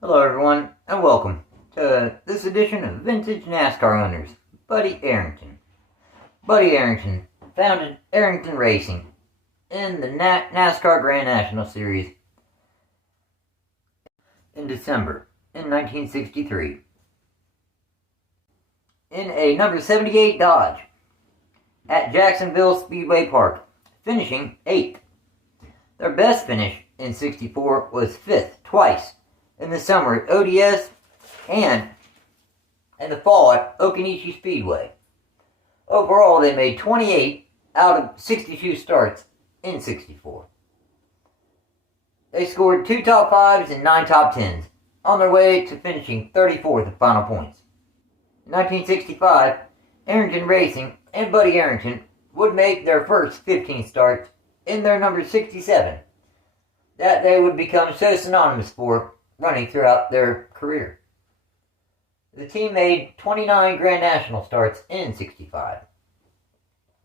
Hello everyone, and welcome to this edition of Vintage NASCAR Owners, Buddy Arrington. Buddy Arrington founded Arrington Racing in the NASCAR Grand National Series in December in 1963 in a number 78 Dodge at Jacksonville Speedway Park, finishing 8th. Their best finish in 64 was 5th twice in the summer at ODS and in the fall at Okanishi Speedway. Overall, they made 28 out of 62 starts in 64. They scored 2 top 5s and 9 top 10s, on their way to finishing 34th in final points. In 1965, Arrington Racing and Buddy Arrington would make their first 15 starts in their number 67 that they would become so synonymous for running throughout their career. The team made 29 Grand National starts in 65.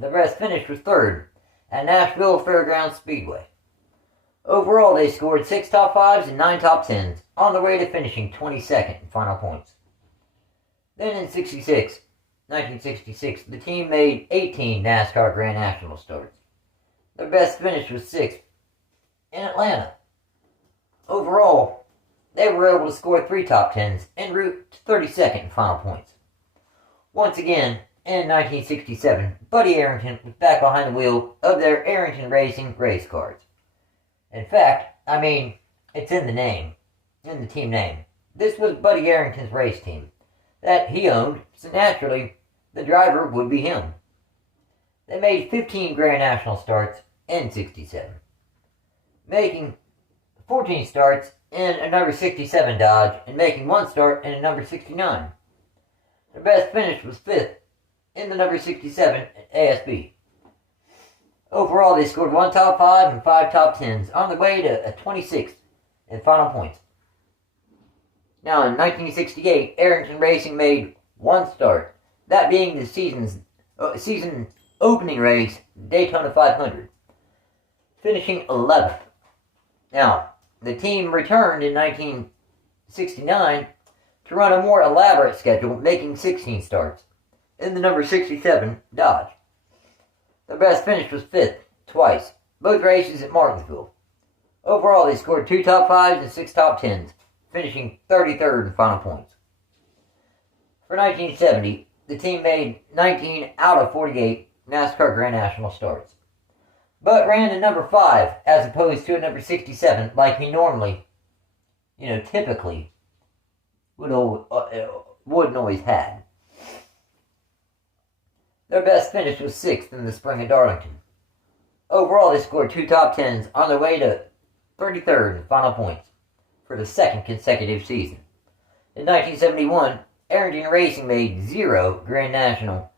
The best finish was 3rd at Nashville Fairgrounds Speedway. Overall, they scored 6 top 5s and 9 top 10s, on their way to finishing 22nd in final points. Then in 1966, the team made 18 NASCAR Grand National starts. Their best finish was 6th in Atlanta. Overall, they were able to score 3 top 10s en route to 32nd in final points. Once again, in 1967, Buddy Arrington was back behind the wheel of their Arrington Racing race cars. In fact, it's in the name, in the team name. This was Buddy Arrington's race team that he owned, so naturally, the driver would be him. They made 15 Grand National starts in 67, making 14 starts in a number 67 Dodge and making 1 start in a number 69. Their best finish was 5th in the number 67 ASB. Overall, they scored 1 top 5 and 5 top 10s, on the way to a 26th in final points. Now in 1968, Arrington Racing made 1 start, that being the season opening race, Daytona 500, finishing 11th. Now, the team returned in 1969 to run a more elaborate schedule, making 16 starts in the number 67 Dodge. Their best finish was 5th twice, both races at Martinsville. Overall, they scored 2 top 5s and 6 top 10s, finishing 33rd in final points. For 1970, the team made 19 out of 48 NASCAR Grand National starts, but ran a number 5 as opposed to a number 67 like he normally, typically would and always had. Their best finish was 6th in the spring at Darlington. Overall, they scored 2 top 10s, on their way to 33rd in final points for the 2nd consecutive season. In 1971, Arrington Racing made 0 Grand National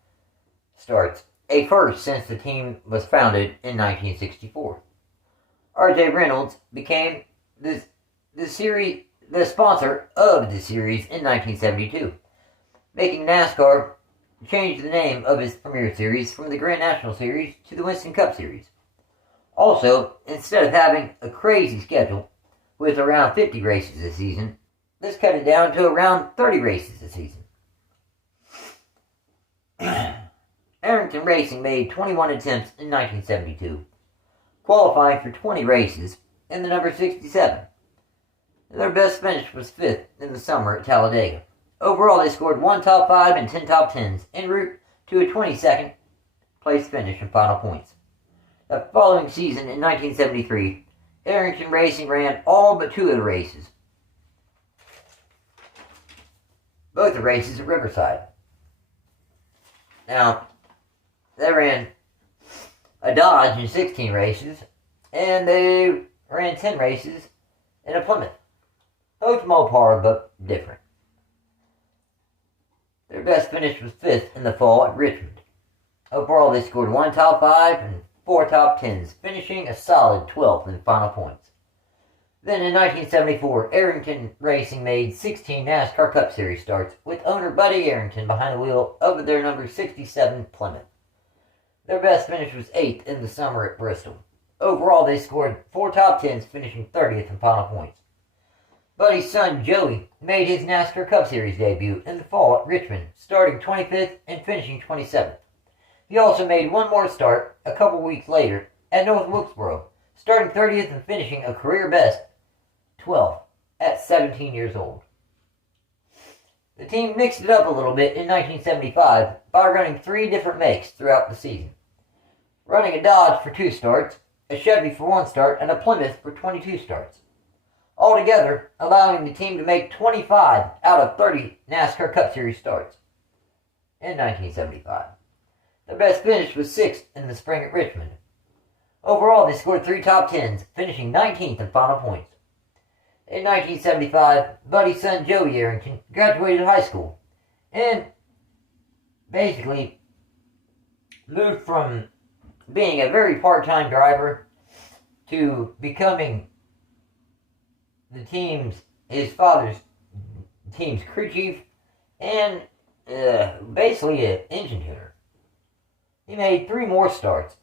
starts, a first since the team was founded in 1964. R.J. Reynolds became the sponsor of the series in 1972, making NASCAR change the name of his premier series from the Grand National Series to the Winston Cup Series. Also, instead of having a crazy schedule with around 50 races a season, this cut it down to around 30 races a season. Arrington Racing made 21 attempts in 1972, qualifying for 20 races in the number 67. Their best finish was 5th in the summer at Talladega. Overall, they scored 1 top 5 and 10 top 10s en route to a 22nd place finish in final points. The following season, in 1973, Arrington Racing ran all but 2 of the races. Both the races at Riverside. Now, they ran a Dodge in 16 races, and they ran 10 races in a Plymouth. Both Mopar, but different. Their best finish was 5th in the fall at Richmond. Overall, they scored 1 top 5 and 4 top 10s, finishing a solid 12th in final points. Then in 1974, Arrington Racing made 16 NASCAR Cup Series starts, with owner Buddy Arrington behind the wheel of their number 67 Plymouth. Their best finish was 8th in the summer at Bristol. Overall, they scored 4 top 10s, finishing 30th in final points. Buddy's son Joey made his NASCAR Cup Series debut in the fall at Richmond, starting 25th and finishing 27th. He also made one more start a couple weeks later at North Wilkesboro, starting 30th and finishing a career best 12th at 17 years old. The team mixed it up a little bit in 1975 by running 3 different makes throughout the season, running a Dodge for 2 starts, a Chevy for 1 start, and a Plymouth for 22 starts, altogether allowing the team to make 25 out of 30 NASCAR Cup Series starts in 1975. Their best finish was 6th in the spring at Richmond. Overall, they scored 3 top 10s, finishing 19th in final points. In 1975, Buddy's son Joey Arrington graduated high school and basically moved from being a very part-time driver to becoming his father's team's crew chief and basically an engine tuner. He made 3 more starts,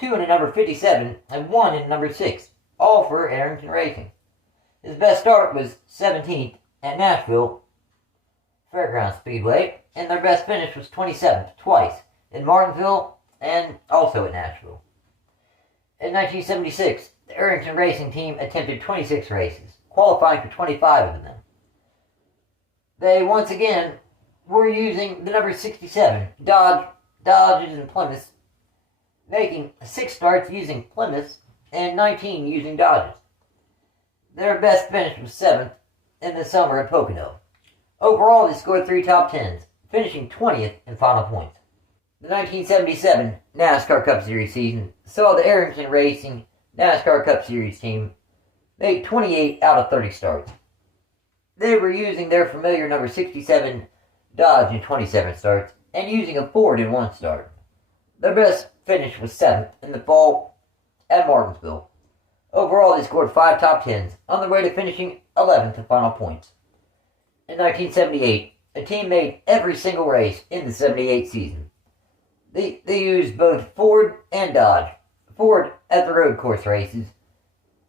2 in a number 57 and 1 in number 6, all for Arrington Racing. His best start was 17th at Nashville Fairgrounds Speedway, and their best finish was 27th twice in Martinsville and also at Nashville. In 1976, the Arrington Racing team attempted 26 races, qualifying for 25 of them. They once again were using the number 67 Dodges and Plymouths, making 6 starts using Plymouths and 19 using Dodges. Their best finish was 7th in the summer at Pocono. Overall, they scored 3 top 10s, finishing 20th in final points. The 1977 NASCAR Cup Series season saw the Arrington Racing NASCAR Cup Series team make 28 out of 30 starts. They were using their familiar number 67 Dodge in 27 starts and using a Ford in 1 start. Their best finish was 7th in the fall at Martinsville. Overall, they scored 5 top 10s on their way to finishing 11th in final points. In 1978, a team made every single race in the 78 season. They used both Ford and Dodge. Ford at the road course races,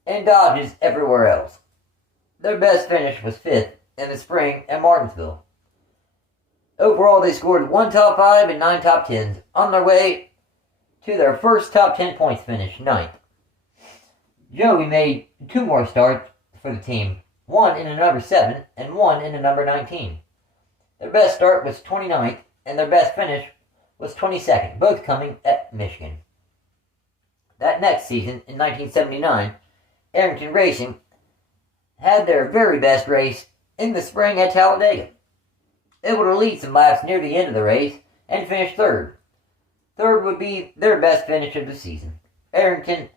and Dodges everywhere else. Their best finish was 5th in the spring at Martinsville. Overall, they scored 1 top 5 and 9 top 10s on their way to their first top 10 points finish, 9th. Joey made 2 more starts for the team, 1 in the number 7 and 1 in the number 19. Their best start was 29th, and their best finish was 22nd, both coming at Michigan. That next season, in 1979, Arrington Racing had their very best race in the spring at Talladega. They would lead some laps near the end of the race and finish 3rd. 3rd would be their best finish of the season. Arrington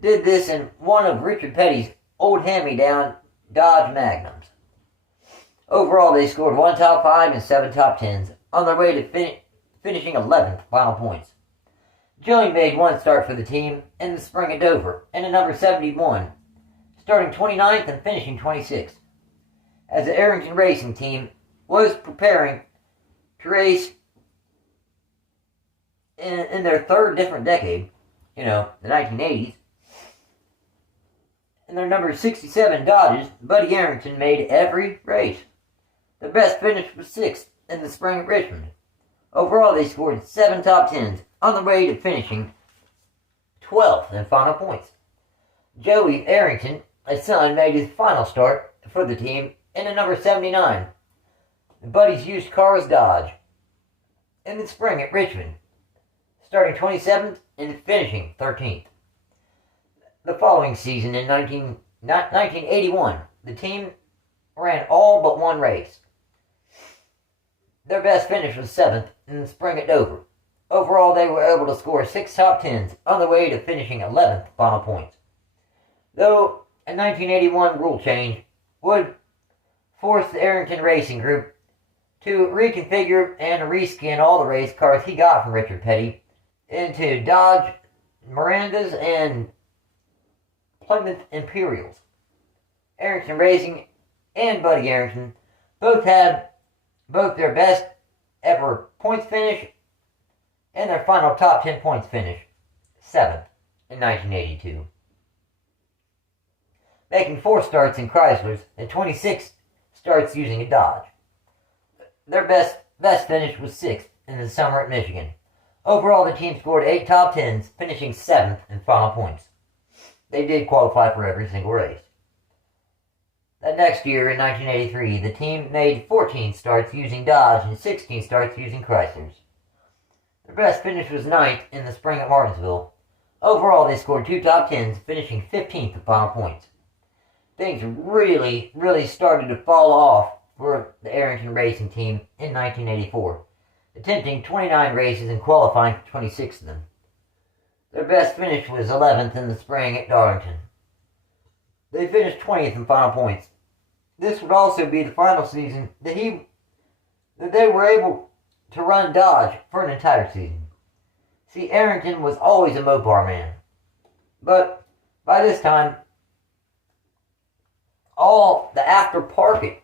did this in one of Richard Petty's old hand-me-down Dodge Magnums. Overall, they scored 1 top 5 and 7 top 10s on their way to finishing 11th final points. Joey made 1 start for the team in the spring at Dover in a number 71, starting 29th and finishing 26th. As the Arrington Racing team was preparing to race in their 3rd different decade, the 1980s, in their number 67 Dodges, Buddy Arrington made every race. Their best finish was 6th in the spring at Richmond. Overall, they scored 7 top 10s on the way to finishing 12th in final points. Joey Arrington, his son, made his final start for the team in the number 79. Buddy's used cars Dodge in the spring at Richmond, starting 27th and finishing 13th. The following season, in 1981, the team ran all but 1 race. Their best finish was 7th in the spring at Dover. Overall, they were able to score 6 top 10s on the way to finishing 11th final points. Though a 1981 rule change would force the Arrington Racing Group to reconfigure and reskin all the race cars he got from Richard Petty into Dodge Mirandas and Plymouth Imperials. Arrington Racing and Buddy Arrington both had their best ever points finish and their final top 10 points finish, 7th in 1982. making 4 starts in Chryslers and 26 starts using a Dodge. Their best finish was 6th in the summer at Michigan. Overall, the team scored 8 top 10s, finishing 7th in final points. They did qualify for every single race. That next year, in 1983, the team made 14 starts using Dodge and 16 starts using Chryslers. Their best finish was 9th in the spring at Martinsville. Overall, they scored 2 top 10s, finishing 15th in final points. Things really started to fall off for the Arrington Racing team in 1984, attempting 29 races and qualifying for 26 of them. Their best finish was 11th in the spring at Darlington. They finished 20th in final points. This would also be the final season that they were able to run Dodge for an entire season. See, Arrington was always a Mopar man, but by this time, all the aftermarket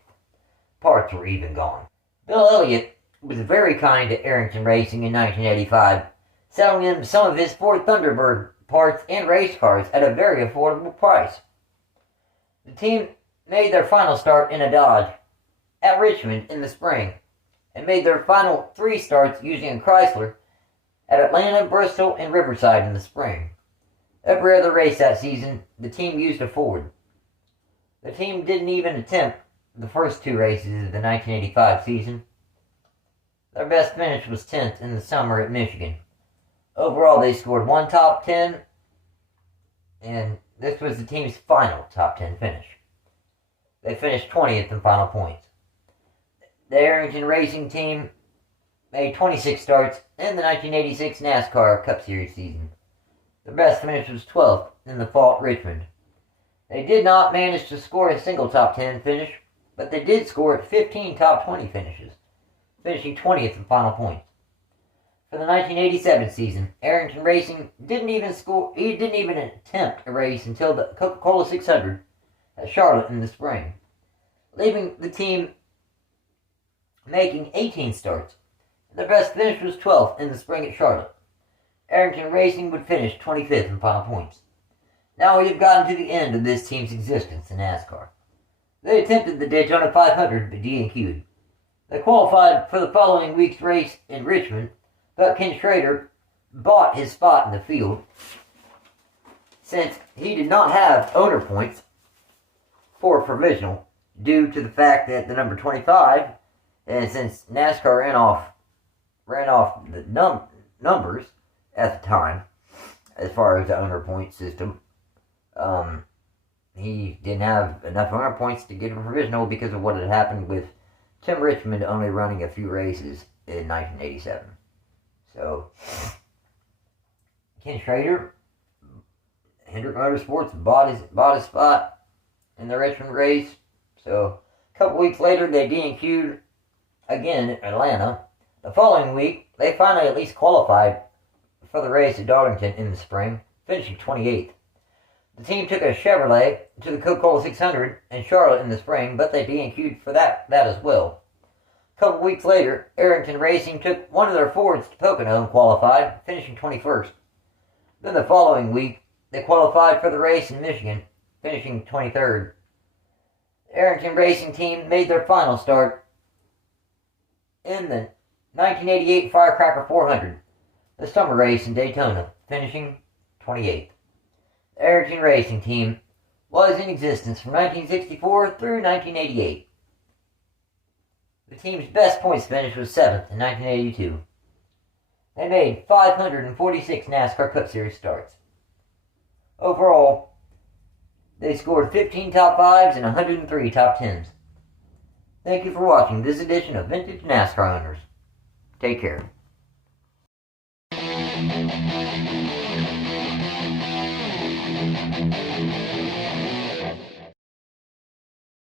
parts were even gone. Bill Elliott was very kind to Arrington Racing in 1985, selling him some of his Ford Thunderbird parts and race cars at a very affordable price. The team made their final start in a Dodge at Richmond in the spring, and made their final 3 starts using a Chrysler at Atlanta, Bristol, and Riverside in the spring. Every other race that season, the team used a Ford. The team didn't even attempt the first 2 races of the 1985 season. Their best finish was 10th in the summer at Michigan. Overall, they scored 1 top 10, and this was the team's final top 10 finish. They finished 20th in final points. The Arrington Racing team made 26 starts in the 1986 NASCAR Cup Series season. Their best finish was 12th in the fall at Richmond. They did not manage to score a single top 10 finish, but they did score 15 top 20 finishes, finishing 20th in final points. For the 1987 season, Arrington Racing didn't even attempt a race until the Coca-Cola 600 at Charlotte in the spring, leaving the team making 18 starts. Their best finish was 12th in the spring at Charlotte. Arrington Racing would finish 25th in final points. Now we have gotten to the end of this team's existence in NASCAR. They attempted the Daytona 500 but DNQ'd. They qualified for the following week's race in Richmond, but Ken Schrader bought his spot in the field since he did not have owner points for provisional due to the fact that the number 25, and since NASCAR ran off the numbers at the time as far as the owner point system, he didn't have enough owner points to get a provisional because of what had happened with Tim Richmond only running a few races in 1987. So, Ken Schrader, Hendrick Motorsports, bought his spot in the Richmond race. So, a couple weeks later, they DNQ'd again at Atlanta. The following week, they finally at least qualified for the race at Darlington in the spring, finishing 28th. The team took a Chevrolet to the Coca-Cola 600 in Charlotte in the spring, but they DNQ'd for that as well. A couple weeks later, Arrington Racing took one of their Fords to Pocono and qualified, finishing 21st. Then the following week, they qualified for the race in Michigan, finishing 23rd. The Arrington Racing team made their final start in the 1988 Firecracker 400, the summer race in Daytona, finishing 28th. The Arrington Racing team was in existence from 1964 through 1988. The team's best points finish was 7th in 1982. They made 546 NASCAR Cup Series starts. Overall, they scored 15 top 5s and 103 top 10s. Thank you for watching this edition of Vintage NASCAR Owners. Take care.